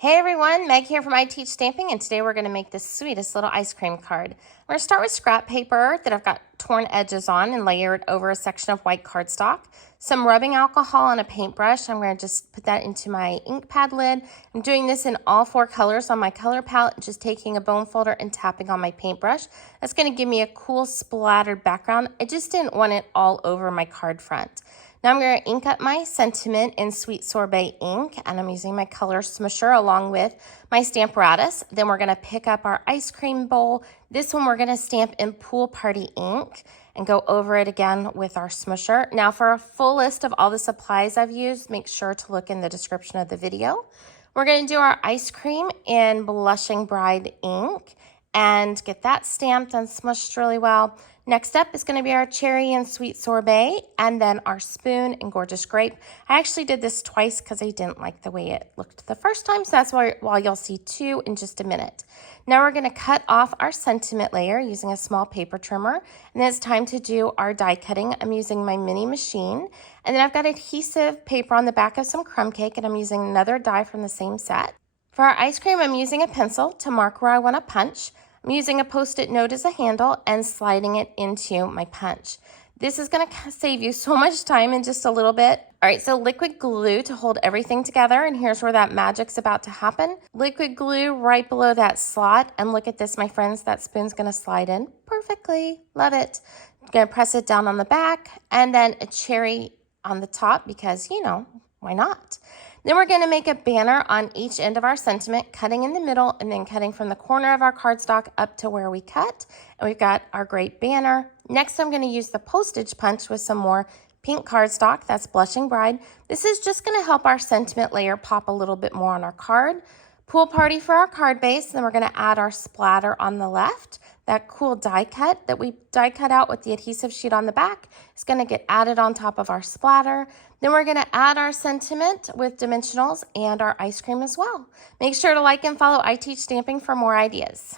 Hey everyone, Meg here from I Teach Stamping, and today we're going to make the sweetest little ice cream card. We're going to start with scrap paper that I've got torn edges on and layer it over a section of white cardstock. Some rubbing alcohol on a paintbrush. I'm going to just put that into my ink pad lid. I'm doing this in all 4 colors on my color palette, just taking a bone folder and tapping on my paintbrush. That's going to give me a cool splattered background. I just didn't want it all over my card front. Now I'm going to ink up my sentiment in Sweet Sorbet ink, and I'm using my color smusher along with my Stamparatus. Then we're going to pick up our ice cream bowl. This one we're going to stamp in Pool Party ink and go over it again with our smusher. Now for a full list of all the supplies I've used, make sure to look in the description of the video. We're going to do our ice cream in Blushing Bride ink and get that stamped and smushed really well. Next up is going to be our cherry and sweet sorbet, and then our spoon and gorgeous grape. I actually did this twice because I didn't like the way it looked the first time, so that's why you'll see 2 in just a minute. Now we're going to cut off our sentiment layer using a small paper trimmer, and then it's time to do our die cutting. I'm using my mini machine, and then I've got adhesive paper on the back of some crumb cake, and I'm using another die from the same set. For our ice cream, I'm using a pencil to mark where I want to punch. I'm using a Post-it note as a handle and sliding it into my punch. This is going to save you so much time in just a little bit. All right, so liquid glue to hold everything together, and here's where that magic's about to happen. Liquid glue right below that slot, and look at this, my friends, that spoon's going to slide in perfectly. Love it. I'm going to press it down on the back, and then a cherry on the top because, you know, why not? Then we're going to make a banner on each end of our sentiment, cutting in the middle and then cutting from the corner of our cardstock up to where we cut. And we've got our great banner. Next, I'm going to use the postage punch with some more pink cardstock. That's Blushing Bride. This is just going to help our sentiment layer pop a little bit more on our card. Pool Party for our card base. Then we're going to add our splatter on the left. That cool die cut that we die cut out with the adhesive sheet on the back is going to get added on top of our splatter. Then we're going to add our sentiment with dimensionals and our ice cream as well. Make sure to like and follow I Teach Stamping for more ideas.